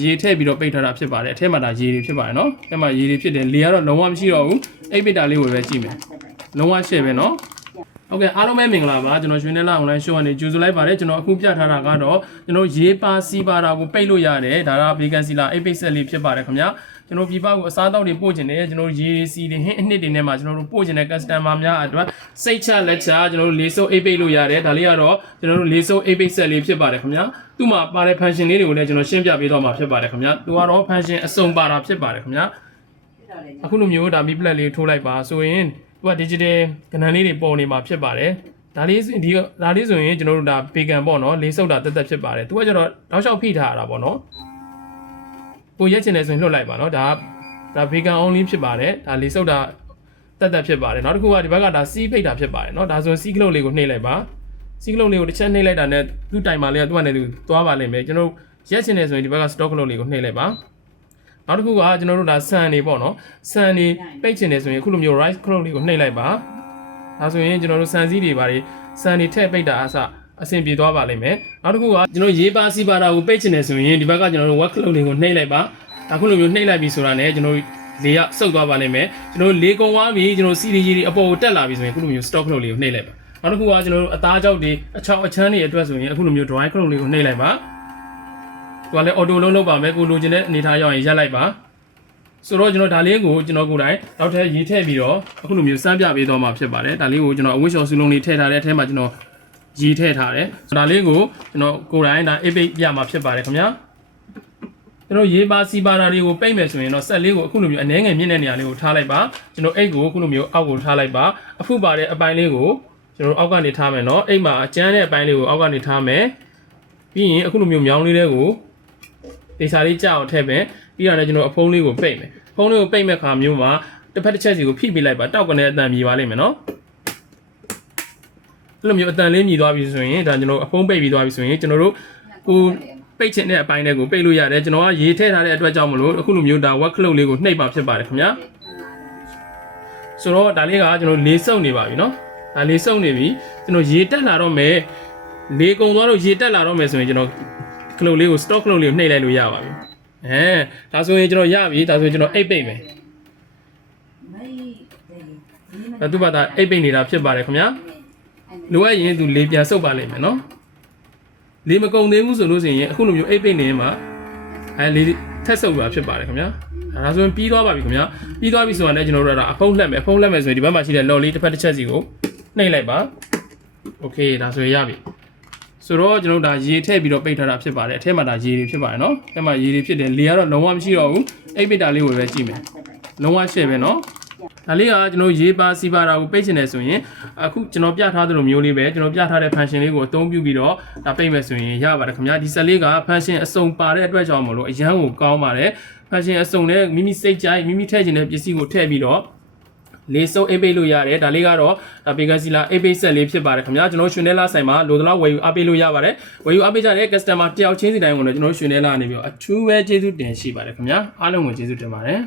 ရေထည့်ပြီးတော့ပိတ်ထားတာဖြစ်ပါတယ်အထက်မှာဒါရေတွေဖြစ်ပါတယ်နော်အဲ့မှာရေတွေဖြစ်တယ်လေကတော့လုံးဝမရှိတော့ဘူးအိတ်ပိတ်တာလေးကိုပဲကြည့်မယ်လုံးဝရှယ်ပဲနော်โอเคအားလုံးပဲမင်္ဂလာပါကျွန်တော်ရွှေနေလာ online show ကနေကြိုဆိုလိုက်ပါတယ်ကျွန်တော်အခုပြထားတာကတော့ကျွန်တော်ရေပါစီပါတာကိုပိတ်လို့ရတယ်ဒါက vacancy လာအိတ်ပိတ်ဆက်လေးဖြစ်ပါတယ်ခင်ဗျာကျွန်တော်ပြပကိုအစားအသောက်တွေပို့ခြင်းနဲ့ကျွန်တော်ရေစီတွေဟင်းအနှစ်တွေနဲ့မှာကျွန်တော်တို့ပို့ခြင်းတဲ့ customer များအတွက်စိတ်ချလက်ချကျွန်တော်တို့လေးစုပ်အိတ်ပိတ်လို့ရတယ်ဒါလေးကတော့ကျွန်တော်တို့လေးစုပ်အိတ်ပိတ်ဆက်လေးဖြစ်ပါတယ်ခင်ဗျာသူ့မှာပါတဲ့ function လေးတွေကိုလည်းကျွန်တော်ရှင်းပြပေးတော့မှာဖြစ်ပါတယ်ခင်ဗျာသူကတော့ function အစုံပါတာဖြစ်ပါတယ်ခင်ဗျာအခုလိုမျိုးဒါမီ plate လေးထိုးလိုက်ပါဆိုရင်သူက digital ကဏ္ဍလေးတွေပေါ်နေမှာဖြစ်ပါတယ်ဒါလေးဆိုရင်ကျွန်တော်တို့ဒါ vegan ပေါ့နော်လေးစုပ်တာတက်တက်ဖြစ်ပါတယ်သူကကျတော့တောက်လျှောက်ဖိထားရတာပေါ့နော်ကိုရက်ချင်တယ်ဆိုရင်လွှတ်လိုက်ပါနော်ဒါ vegan only ဖြစ်ပါတယ်ဒါလေးစုပ်တာတက်တက်ဖြစ်ပါတယ်နောက်တစ်ခုကဒီဘက်ကဒါစီးဖိတ်တာဖြစ်ပါတယ်နော်ဒါဆိုရင်စီးကလုတ်လေးကိုနှိပ်လိုက်ပါစီးကလုတ်လေးကိုတစ်ချက်နှိပ်လိုက်တာနဲ့သူ့တိုင်မှာလေးကသူ့အနေနဲ့သူသွားပါလိမ့်မယ်ကျွန်တော်ရက်ချင်တယ်ဆိုရင်ဒီဘက်က stock ကလုတ်လေးကိုနှိပ်လိုက်ပါနောက်တစ်ခုကကျွန်တော်တို့ဒါဆန်နေပေါ့နော်ဆန်နေပိတ်ချင်တယ်ဆိုရင်အခုလိုမျိုး rice cloth လေးကိုနှိပ်လိုက်ပါဒါဆိုရင်ကျွန်တော်တို့ဆန်စည်းတွေပါတယ်ဆန်နေထည့်ပိတ်တာအဆင်ပြေသွားပါလိမ့်မယ်နောက်တစ်ခုကကျွန်တော်ရေပါစီပါတာကိုပိတ်ချင်တယ်ဆိုရင်ဒီဘက်ကကျွန်တော်တို့ work cloth လေးကိုနှိပ်လိုက်ပါအခုလိုမျိုးနှိပ်လိုက်ပြီဆိုတာနဲ့ကျွန်တော်လေကစုပ်သွားပါလိမ့်မယ်ကျွန်တော်လေကုန်သွားပြီကျွန်တော်စီရီကြီးတွေအပေါ်ကိုတက်လာပြီဆိုရင်အခုလိုမျိုး stock cloth လေးကိုနှိပ်လိုက်ပါနောက်တစ်ခုကကျွန်တော်တို့အသားကြောက်တွေအချောက်အချမ်းတွေအတွက်ဆိုရင်အခုလိုမျိုး dry cloth လေးကိုနှိပ်လိုက်ပါသူကလည်း auto လုံးလုပ်ပါမယ်ကိုလိုချင်တဲ့အနေထားရောက်ရင်ရပ်လိုက်ပါဆိုတော့ကျွန်တော်ဒါလေးကိုကျွန်တော်ကိုယ်တိုင်နောက်ထပ်ရေးထည့်ပြီးတော့အခုလိုမျိုးစမ်းပြပေးတော့မှာဖြစ်ပါတယ်ဒါလေးကိုကျွန်တော်အဝတ်လျှော်စူးလုံးလေးထည့်ထားတဲ့အထဲမှာကျွန်တော်ရေးထည့်ထားတယ်ဒါလေးကိုကျွန်တော်ကိုယ်တိုင်ဒါအိတ်ပိတ်ပြမှာဖြစ်ပါတယ်ခင်ဗျာကျွန်တော်ရေးပါစီပါတာလေးကိုပိတ်မယ်ဆိုရင်တော့ဆက်လေးကိုအခုလိုမျိုးအနှဲငယ်မြင့်တဲ့နေရာလေးကိုထားလိုက်ပါကျွန်တော်အိတ်ကိုအခုလိုမျိုးအောက်ကိုထားလိုက်ပါအဖုပါတဲ့အပိုင်းလေးကိုကျွန်တော်အောက်ကနေထားမယ်နော်အိတ်မှာအကျန်းတဲ့အပိုင်းလေးကိုအောက်ကနေထားမယ်ပြီးရင်အခုလိုမျိုးမြောင်းလေးတွေကိုဒေစာလေးကြောက်ထည့်မယ်ပြီးတော့လည်းကျွန်တော်အဖုံးလေးကိုပိတ်မယ်ဖုံးလေးကိုပိတ်မဲ့ခါမျိုးမှာတစ်ဖက်တစ်ချက်စီကိုဖိပေးလိုက်ပါတောက်ကနေအတန်မြည်ပါလိမ့်မယ်နော်အဲ့လိုမျိုးအတန်လေးမြည်သွားပြီဆိုရင်ဒါကျွန်တော်အဖုံးပိတ်ပြီးသွားပြီဆိုရင်ကျွန်တော်တို့ကိုပိတ်ချင်တဲ့အပိုင်းတွေကိုပိတ်လို့ရတယ်ကျွန်တော်ကရေထည့်ထားတဲ့အတွက်ကြောင့်မလို့အခုလိုမျိုးဒါ work cloth လေးကိုနှိပ်ပါဖြစ်ပါတယ်ခင်ဗျာဆိုတော့ဒါလေးကကျွန်တော်လေးစုပ်နေပါပြီနော်ဒါလေးစုပ်နေပြီကျွန်တော်ရေတက်လာတော့မယ်လေကုန်သွားတော့ရေတက်လာတော့မယ်ဆိုရင်ကျွန်တော်ကလုတ်လေးကို stock ကလုတ်လေးကိုနှိပ်လိုက်လို့ရပါပြီဒါဆိုရင်ကျွန်တော်ရပြီဒါဆိုရင်ကျွန်တော်အိတ်ပိတ်မယ်ဒါသူ့ဘာသာအိတ်ပိတ်နေတာဖြစ်ပါတယ်ခင်ဗျာလိုအပ်ရင်သူလေပြန်စုပ်ပါလိမ့်မယ်နော်လေမကုန်သေးဘူးဆိုလို့ရှိရင်အခုလိုမျိုးအိတ်ပိတ်နေမှာလေထက်စုပ်ပါဖြစ်ပါတယ်ခင်ဗျာဒါဆိုရင်ပြီးသွားပါပြီခင်ဗျာပြီးသွားပြီဆိုတော့လည်းကျွန်တော်တို့ကအဖုံးလှက်မယ်အဖုံးလှက်မယ်ဆိုရင်ဒီဘက်မှာရှိတဲ့လော်လေးတစ်ဖက်တစ်ချက်စီကိုနှိပ်လိုက်ပါโอเคဒါဆိုရင်ရပြီဆိုတော့ကျွန်တော်ဒါရေထည့်ပြီးတော့ပိတ်ထားတာဖြစ်ပါတယ်အထက်မှာဒါရေတွေဖြစ်ပါတယ်နော်အထက်မှာရေတွေဖြစ်တယ်လေကတော့လုံးဝမရှိတော့ဘူးအိတ်ပိတ်တာလေးကိုပဲကြည့်မယ်လုံးဝရှယ်ပဲနော်ဒါလေးကကျွန်တော်ရေပါစီပါတာကိုပိတ်ချင်တယ်ဆိုရင်အခုကျွန်တော်ပြထားသလိုမျိုးလေးပဲကျွန်တော်ပြထားတဲ့ function လေးကိုအသုံးပြုပြီးတော့ဒါပိတ်မယ်ဆိုရင်ရပါတယ်ခင်ဗျာဒီဆက်လေးက function အစုံပါတဲ့အတွက်ကြောင့်မလို့အရန်ကိုကောင်းပါတယ် function အစုံနဲ့မိမိစိတ်ကြိုက်မိမိထည့်ချင်တဲ့ပစ္စည်းကိုထည့်ပြီးတော့လေးစုပ်အိတ်ပိတ်လို့ရတယ်ဒါလေးကတော့ဒါ vacancy လာအိတ်ပိတ်ဆက်လေးဖြစ်ပါတယ်ခင်ဗျာကျွန်တော်ရွှေနေလာဆိုင်မှာလိုသလောက်ဝယ်ယူအားပေးလို့ရပါတယ်ဝယ်ယူအားပေးကြတဲ့ customer တယောက်ချင်းစီတိုင်းကိုလည်းကျွန်တော်ရွှေနေလာနေပြီးတော့အထူးပဲကျေးဇူးတင်ရှိပါတယ်ခင်ဗျာအားလုံးကိုကျေးဇူးတင်ပါတယ်